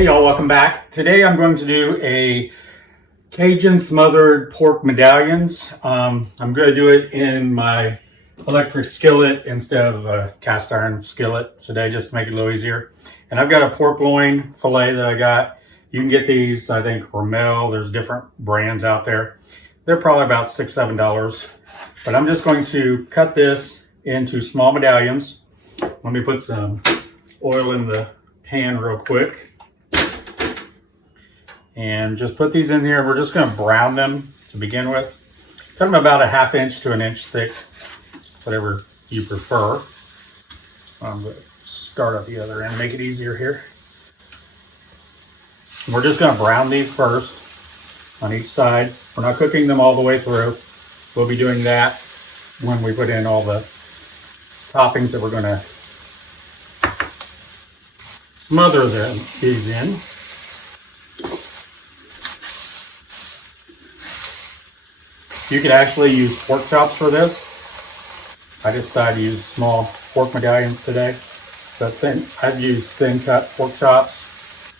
Hey y'all, welcome back. Today I'm going to do a Cajun smothered pork medallions. I'm going to do it in my electric skillet instead of a cast iron skillet today, just to make it a little easier. And I've got a pork loin fillet that I got. You can get these, I think, Rommel. There's different brands out there. They're probably about $6, $7. But I'm just going to cut this into small medallions. Let me put some oil in the pan real quick. And just put these in here. We're just going to brown them to begin with. Cut them about a ½ inch to an inch thick, whatever you prefer. I'm going to start at the other end, make it easier here. And we're just going to brown these first on each side. We're not cooking them all the way through. We'll be doing that when we put in all the toppings that we're going to smother these in. You could actually use pork chops for this. I decided to use small pork medallions today. But then I've used thin cut pork chops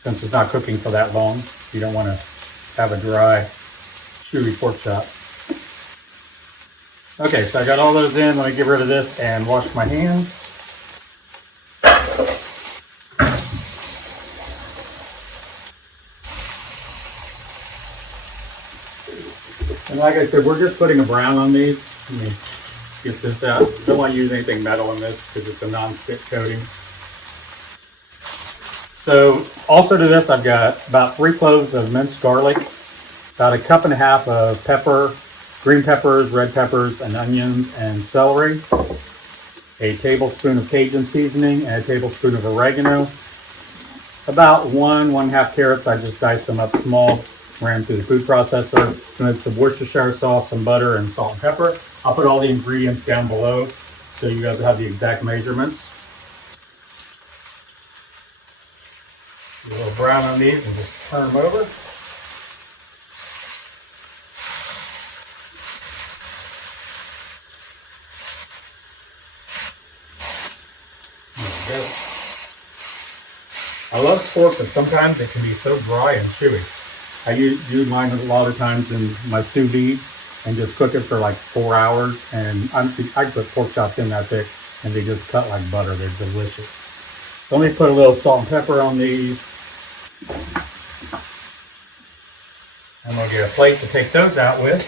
since it's not cooking for that long. You don't want to have a dry, chewy pork chop. Okay, so I got all those in. Let me get rid of this and wash my hands. And like I said, we're just putting a brown on these. Let me get this out. Don't want to use anything metal in this because it's a non-stick coating. So also to this, I've got about 3 cloves of minced garlic, about 1.5 cups of pepper, green peppers, red peppers, and onions, and celery, a tablespoon of Cajun seasoning, and a tablespoon of oregano, about 1.5 carrots. I just diced them up small, ran through the food processor, and then some Worcestershire sauce, some butter, and salt and pepper. I'll put all the ingredients down below so you guys have the exact measurements. A little brown on these and just turn them over. There we go. I love pork, but sometimes it can be so dry and chewy. I use mine a lot of times in my sous vide and just cook it for like 4 hours. And I put pork chops in that thick and they just cut like butter. They're delicious. So let me put a little salt and pepper on these. And we'll get a plate to take those out with.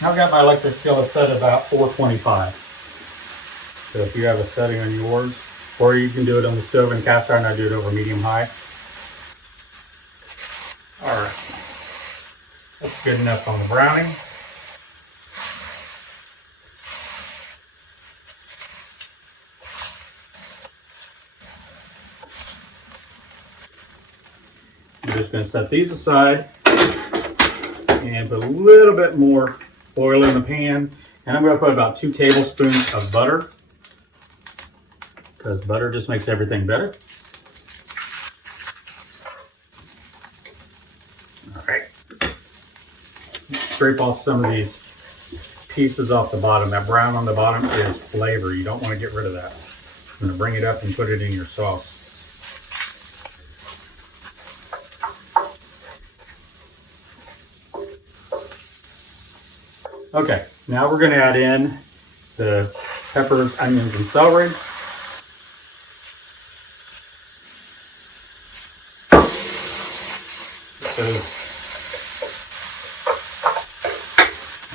Now I've got my electric skillet set at about 425. So if you have a setting on yours, or you can do it on the stove and cast iron, I do it over medium-high. All right, that's good enough on the browning. I'm just going to set these aside and put a little bit more oil in the pan. And I'm going to put about 2 tablespoons of butter, because butter just makes everything better. All right. Scrape off some of these pieces off the bottom. That brown on the bottom is flavor. You don't want to get rid of that. I'm going to bring it up and put it in your sauce. Okay, now we're going to add in the peppers, onions, and celery. So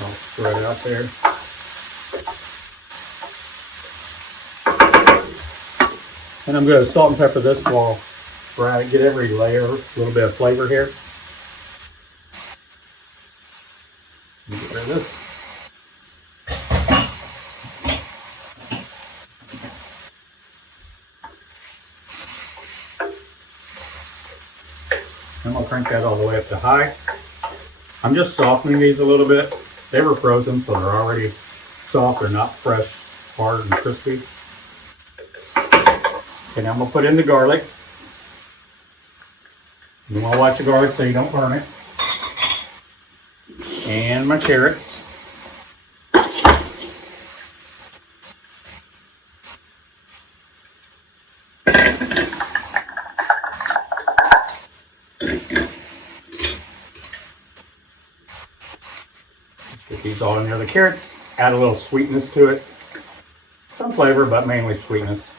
I'll spread it out there. And I'm going to salt and pepper this while I get every layer, a little bit of flavor here. Get rid of this. And I'll crank that all the way up to high. I'm just softening these a little bit. They were frozen, so they're already soft. They're not fresh, hard, and crispy. Okay, now I'm gonna put in the garlic. You wanna watch the garlic so you don't burn it. And my carrots. It's all in there. The carrots add a little sweetness to it. Some flavor, but mainly sweetness.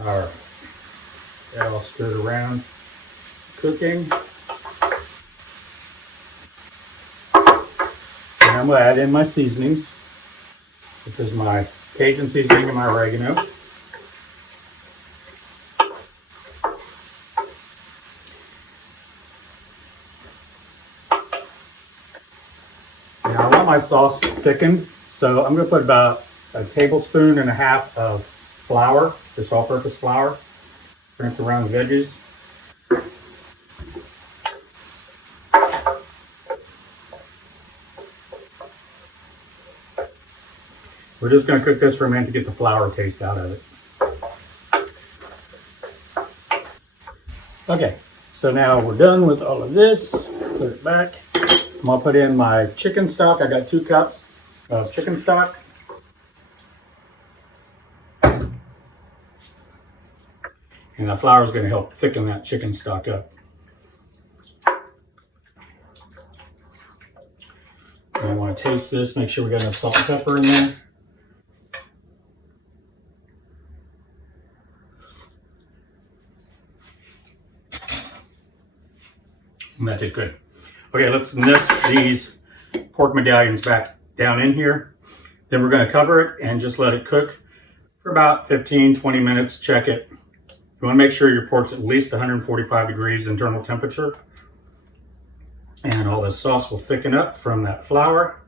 All right, that all stirred around, cooking. And I'm gonna add in my seasonings, which is my Cajun seasoning and my oregano. Now I want my sauce thickened, so I'm gonna put about a tablespoon and a half of flour, just all-purpose flour, sprinkled around the veggies. We're just going to cook this for a minute to get the flour taste out of it. Okay, so now we're done with all of this. Let's put it back. I'm going to put in my chicken stock. I got 2 cups of chicken stock. And the flour is going to help thicken that chicken stock up. And I want to taste this, make sure we got enough salt and pepper in there. And that tastes good. Okay, let's nest these pork medallions back down in here. Then we're going to cover it and just let it cook for about 15-20 minutes. Check it. You want to make sure your pork's at least 145 degrees internal temperature. And all this sauce will thicken up from that flour.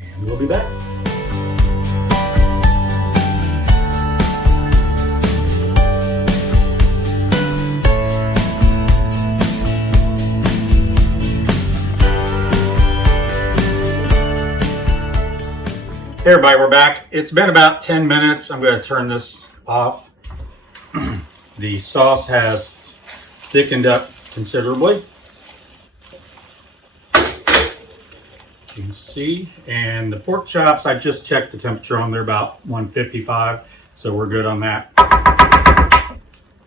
And we'll be back. Hey everybody, we're back. It's been about 10 minutes. I'm going to turn this off. The sauce has thickened up considerably. You can see. And the pork chops, I just checked the temperature on. They're about 155, so we're good on that.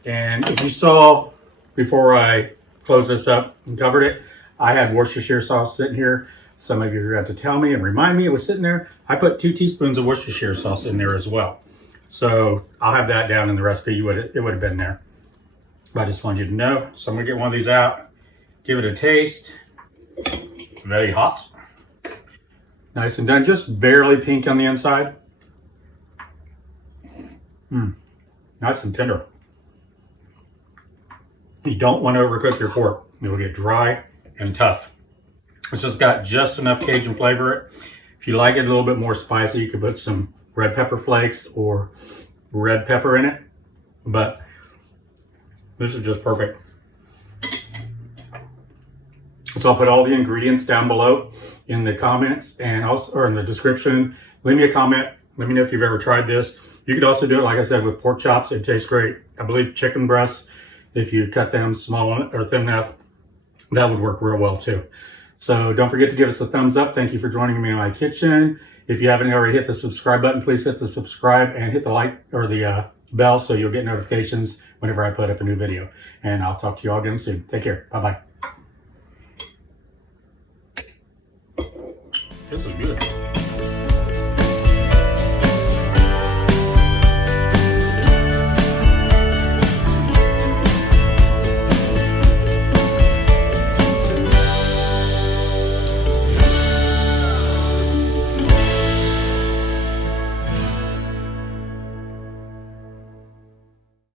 And if you saw before I closed this up and covered it, I had Worcestershire sauce sitting here. Some of you had to tell me and remind me it was sitting there. I put 2 teaspoons of Worcestershire sauce in there as well. So I'll have that down in the recipe. It would have been there. But I just wanted you to know. So I'm gonna get one of these out, give it a taste. Very hot. Nice and done, just barely pink on the inside. Nice and tender. You don't want to overcook your pork. It will get dry and tough. It's just got just enough Cajun flavor. If you like it a little bit more spicy, you could put some red pepper flakes or red pepper in it. But this is just perfect. So I'll put all the ingredients down below in the comments and also, or in the description. Leave me a comment. Let me know if you've ever tried this. You could also do it, like I said, with pork chops. It tastes great. I believe chicken breasts, if you cut them small or thin enough, that would work real well too. So don't forget to give us a thumbs up. Thank you for joining me in my kitchen. If you haven't already hit the subscribe button, please hit the subscribe and hit the like or the bell so you'll get notifications whenever I put up a new video. And I'll talk to you all again soon. Take care. Bye-bye. This is good.